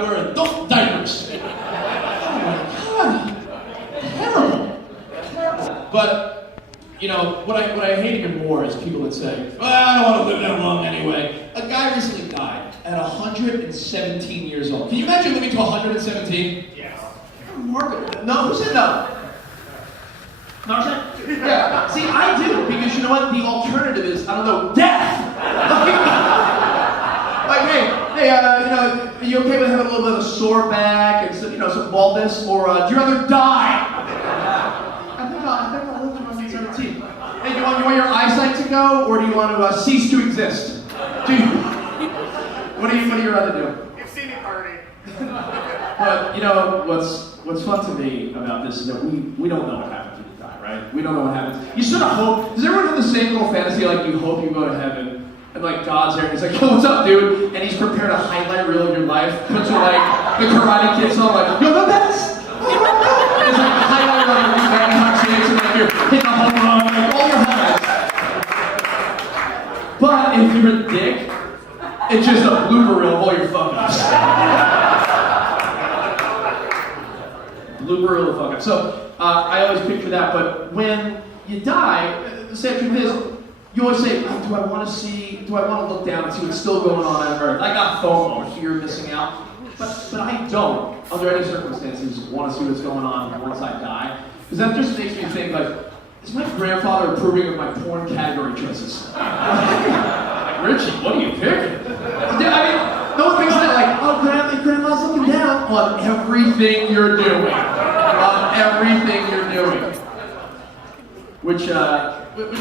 I wear adult diapers. Oh my God. Terrible. But, you know, what I hate even more is people that say, well, I don't want to live that long anyway. A guy recently died at 117 years old. Can you imagine living to 117? Yes. Remarkable. No, who said no? No, yeah. See, I do, because you know what? The alternative is, I don't know, death! Like, hey, you know, are you okay with having a little bit of a sore back and some, you know, some baldness, or do you rather die? I think I'll live to 117. Hey, do you want your eyesight to go, or do you want to cease to exist? What do you rather do? You've seen me party. But you know what's fun to me about this is that we don't know what happens when you die, right? We don't know what happens. You sort of hope. Does everyone have the same little fantasy? Like you hope you go to heaven. And like God's there, and he's like, yo, what's up, dude? And he's prepared a highlight reel of your life, puts you like the Karate Kid song, like, you're the best! And it's like the highlight reel of your Bangkok shakes, and like you're hitting a home run, like all your highlights. But if you're a dick, it's just a blooper reel of all your fuck-ups. Blooper reel of fuck-ups. So, I always picture that, but when you die, the sad truth is, you always say, oh, do I want to look down and see what's still going on Earth? I got FOMO, fear of missing out. But I don't, under any circumstances, want to see what's going on once I die. Because that just makes me think, like, is my grandfather approving of my porn category choices? Like, Richie, what are you picking? I mean, no one thinks that, like, oh, grandma's looking down on everything you're doing. On everything you're doing. Which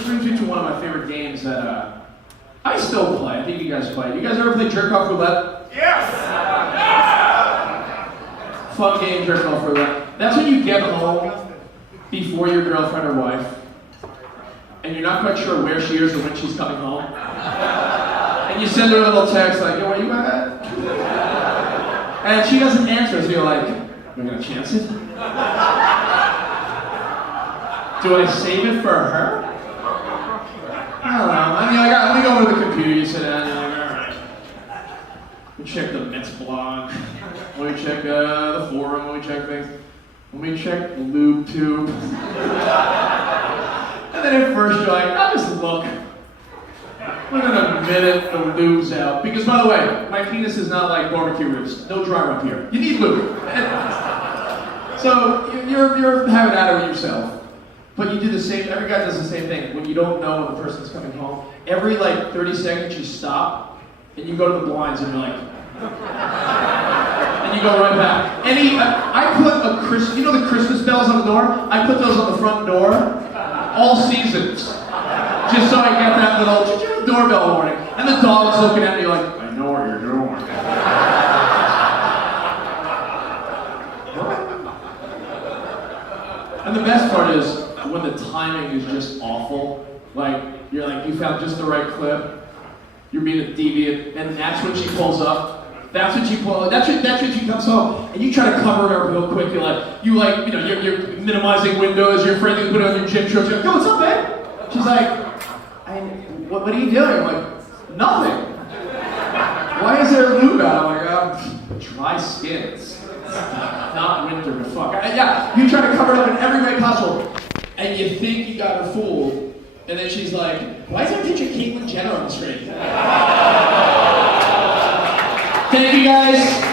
brings me to one of my favorite games that I still play. I think you guys play. You guys ever play Jerk Off Roulette? Yes! Fun game, Jerk Off Roulette. That's when you get home before your girlfriend or wife, and you're not quite sure where she is or when she's coming home. And you send her a little text like, yo, where you at? And she doesn't answer, so you're like, you're gonna chance it? Do I save it for her? I don't know. I mean, let me go over to the computer. You sit down and you're like, all right. We check the Mets blog. Let me check the forum. Let me check things. Let me check the lube tube. And then at first you're like, I'll just look. Within a minute, the lube's out. Because by the way, my penis is not like barbecue ribs. No dry rub here. You need lube. So you're having at it with yourself. But you do the same, every guy does the same thing. When you don't know when the person's coming home, every like 30 seconds you stop, and you go to the blinds and you're like, and you go right back. I put you know the Christmas bells on the door? I put those on the front door, all seasons. Just so I get that little doorbell warning. And the dog's looking at me like, I know what you're doing. And the best part is, when the timing is just awful, like you found just the right clip, you're being a deviant, and that's when she pulls up. That's when she comes home, and you try to cover her real quick. You're minimizing windows. You're afraid to put it on your gym shorts. You're like, yo, what's up, babe? She's like, what are you doing? I'm like, nothing. Why is there lube out? I'm like, dry skin. It's not winter, but fuck. Yeah, you try to cover it up in every way possible. And you think you got her fooled, and then she's like, why is that picture Caitlyn Jenner on the screen? Thank you guys.